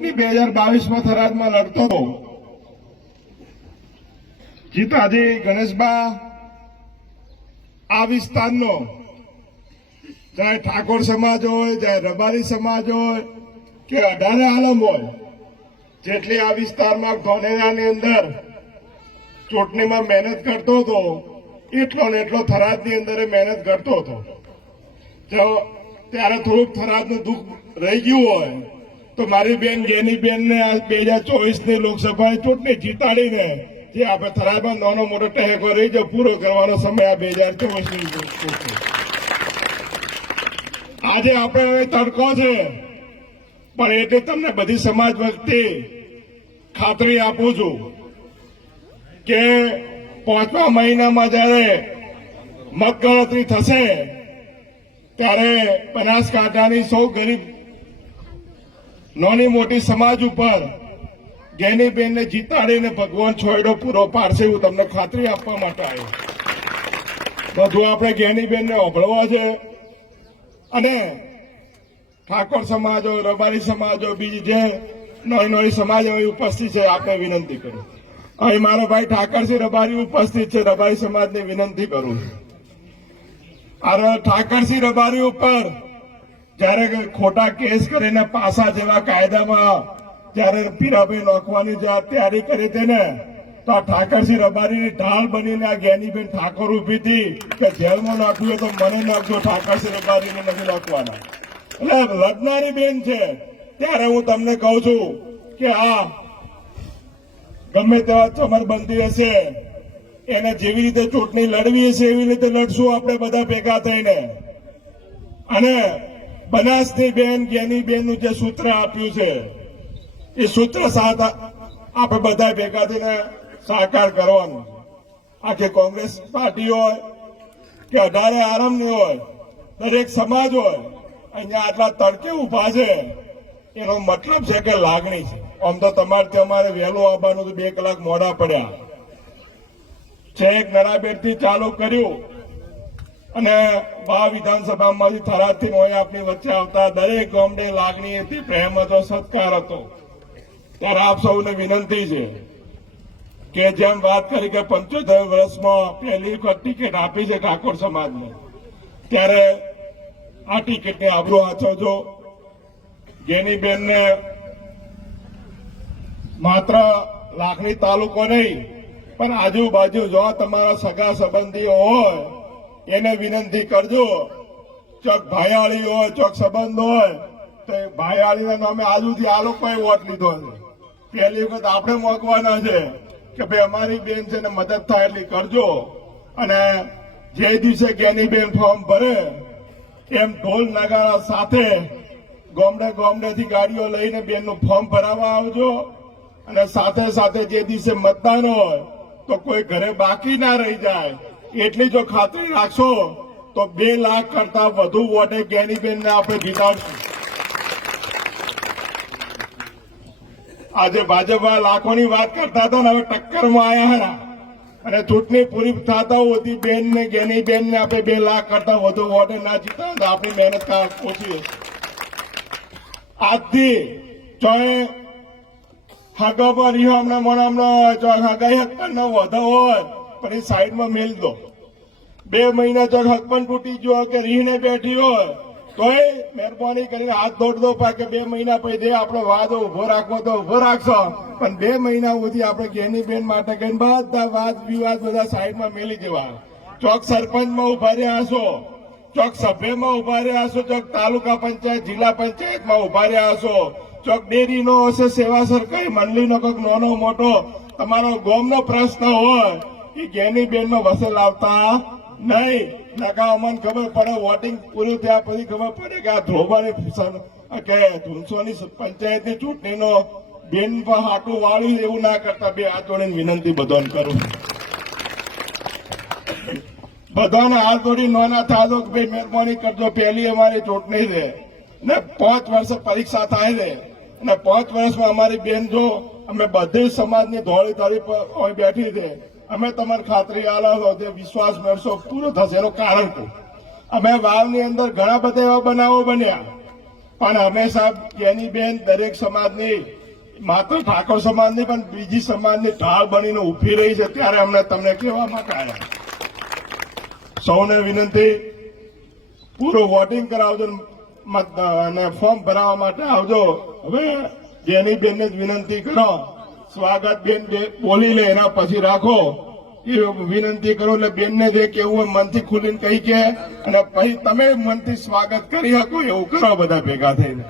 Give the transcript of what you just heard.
ચૂંટણી 2022 થરાદમાં લડતો હતો. જીતાજી ગણેશબા આ વિસ્તારનો ચાહે ઠાકોર સમાજ હોય, ચાહે રબારી સમાજ હોય કે અઢારે આલમ હોય, જેટલી આ વિસ્તારમાં ધોનેરાની અંદર ચૂંટણીમાં મહેનત કરતો હતો એટલો ને એટલો થરાદની અંદર મહેનત કરતો હતો. જો ત્યારે થોડુંક થરાદનું દુઃખ રહી ગયું હોય તો મારી બેન ગેનીબેનને આ 2024ની લોકસભાની ચૂંટણી જીતાડીને જે આપણે થરાદમાં નાનો મોટો ટેકો રહી જાય પૂરો કરવાનો સમય આ 2024ની ચૂંટણી. આજે આપણે હવે તડકો છે, પણ એટલે તમને બધી સમાજ વતી ખાતરી આપું છું કે 5મા મહિનામાં જયારે મતગણતરી થશે ત્યારે બનાસકાંઠાની સૌ ગરીબ નાની મોટી સમાજ ઉપર ગેનીબેનને જીતાડીને ભગવાન છોયડો પૂરો પાડશે એવું તમને ખાતરી આપવા માટે આવ્યો. બધું આપણે ગેનીબેનને ઓભળવા છે અને ઠાકોર સમાજ હોય, રબારી સમાજ હોય, બીજી જે નાની નાની સમાજ હોય ઉપસ્થિત છે આપણે વિનંતી કરું. અહીં મારો ભાઈ ઠાકરસિંહ રબારી ઉપસ્થિત છે, રબારી સમાજને વિનંતી કરું છું. આ ઠાકરસિંહ રબારી ઉપર જયારે ખોટા કેસ કરીને પાસા જેવા કાયદામાં જયારે પીરાભાઈ નોખવાની તૈયારી કરી હતી ને તો આ ઠાકરસિંહ રબારીની ઢાલ બનીને આ ગેનીબેન ઠાકોર ઉભી હતી કે જેલમાં નાખ્યું તો મને નાખજો, ઠાકરસિંહ રબારીને નથી નાખવાના. એટલે લડનારી બેન છે. ત્યારે હું તમને કહું છું કે આ ગમે તેવા ચમરબંધી હશે એને જેવી રીતે ચૂંટણી લડવી હશે એવી રીતે લડશું આપણે બધા ભેગા થઈને. અને બનાસની બેન ગેનીબેનનું જે સૂત્ર આપ્યું છે એ સૂત્ર સાથ આપણે બધા ભેગા થઈને સાકાર કરવાનું. આખી કોંગ્રેસ પાર્ટી હોય કે અઢારે આરમની હોય, દરેક સમાજ હોય, અહીંયા આટલા તડકે ઉભા છે એનો મતલબ છે કે લાગણી છે. આમ તો તમારે વહેલું આવવાનું તો 2 કલાક મોડા પડ્યા છે. એક નડાબેટથી ચાલુ કર્યું અને વિધાનસભામાંથી થરાદથી હોય આપણી વચ્ચે આવતા દરેક ગામડે લાગણી હતી, પ્રેમ હતો, સત્કાર હતો. ત્યારે આપ સૌને વિનંતી છે કે જેમ વાત કરી કે 75 વર્ષમાં પહેલી વખત ટિકિટ આપી છે ઠાકોર સમાજને, ત્યારે આ ટિકિટને આબરૂ વાંચવજો. ગેનીબેનને માત્ર લાખણી તાલુકો નહીં પણ આજુબાજુ જો તમારા સગા સંબંધીઓ હોય એને વિનંતી કરજો. ચોક ભાયાળી હોય, ચોક સંબંધ હોય તો ભાયાળીના નામે આજુથી આ લોકોએ વોટ લીધો છે. પહેલી વખત આપણે મોકવાના છે કે ભાઈ અમારી બેન છે ને મદદ થાય એટલી કરજો. અને જે દિવસે ગેનીબેન ફોર્મ ભરે એમ ઢોલ નગારા સાથે ગામડેથી ગાડીઓ લઈને બેનનું ફોર્મ ભરાવા આવજો. અને સાથે સાથે જે દિવસે મતદાન હોય તો કોઈ ઘરે બાકી ના રહી જાય એટલી જો ખાતરી રાખશો તો 2 લાખ કરતા વધુ વોટે ગેનીબેનને આપણે જીતાડશું. આજે ભાજપમાં લાખોની વાત કરતા હતા ને હવે ટક્કરમાં આવ્યા હતા અને ચૂંટણી પૂરી થતા હોતી બેનને ગેનીબેનને આપણે 2 લાખ કરતા વધુ વોટે ના જીતા તો આપણી મહેનત ઓછી. આજથી ચોય હાગો પર હમણાં મોણામનો હગાઈ હકપણ નો વધો હોય પણ એ સાઈડમાં મેલ દો. 2 મહિના ચોક હકપણ તૂટી ગયો કે રીહને બેઠી હોય તોય મહેરબાની કરીને હાથ દોડ દો કે 2 મહિના પછી આપણો વાદ ઉભો રાખવો તો ઉભો રાખશો, પણ 2 મહિના સુધી આપણે ગેનીબેન માટે કઈ બધા વાદ વિવાદ બધા સાઈડમાં મેલી દેવા. ચોક સરપંચમાં ઉભા રહ્યા છો, ચોક સભ્યમાં ઉભા રહ્યા છો, ચોક તાલુકા પંચાયત જિલ્લા પંચાયતમાં ઉભા રહ્યા છો, ચોક ડેરીનો હશે, સેવા સરકારી મંડળીનો કોઈક નાનો મોટો તમારો ગામનો પ્રશ્ન હોય એ ગેનીબેનમાં વસેલ આવતા નહીં. નકા અમને ખબર પડે વોટિંગ પૂરું થયા પછી ખબર પડે કે આ ધ્રોબાની કે ધુનસોની પંચાયતની ચૂંટણીનો બેન પર હાટું વાળ્યું એવું ના કરતા 2 હાથ જોડીને વિનંતી બધાને કરું. બધાને હાથ જોડી નોના થાજો કે ભાઈ મહેરબાની કરજો. પહેલી અમારી ચૂંટણી છે ને 5 વર્ષે પરીક્ષા થાય છે અને 5 વર્ષમાં અમારી બેન જો અમે બધી સમાજની ધોળી તાળી પર બેઠી છે. અમે તમારી ખાતરી આલો જે વિશ્વાસ મેળશો પૂરો થશે. એનું કારણ કહું, અમે વાવની અંદર ઘણા બધા એવા બનાવો બન્યા પણ હંમેશા જેની બેન દરેક સમાજની માત્ર ઠાકોર સમાજની પણ બીજી સમાજની ઢાળ બનીને ઉભી રહી છે ત્યારે અમને તમને કહેવા માટે આવ્યા. સૌને વિનંતી, પૂરું વોટિંગ કરાવજો અને ફોર્મ ભરાવા માટે આવજો. હવે જેની બેનને જ વિનંતી કરો, સ્વાગત બેન બોલી લે એના પછી રાખો એ વિનંતી કરો એટલે બેનને જે કેવું હોય મનથી ખુલીને કહી કે અને પછી તમે મનથી સ્વાગત કરી શકો એવું કરો બધા ભેગા થઈને.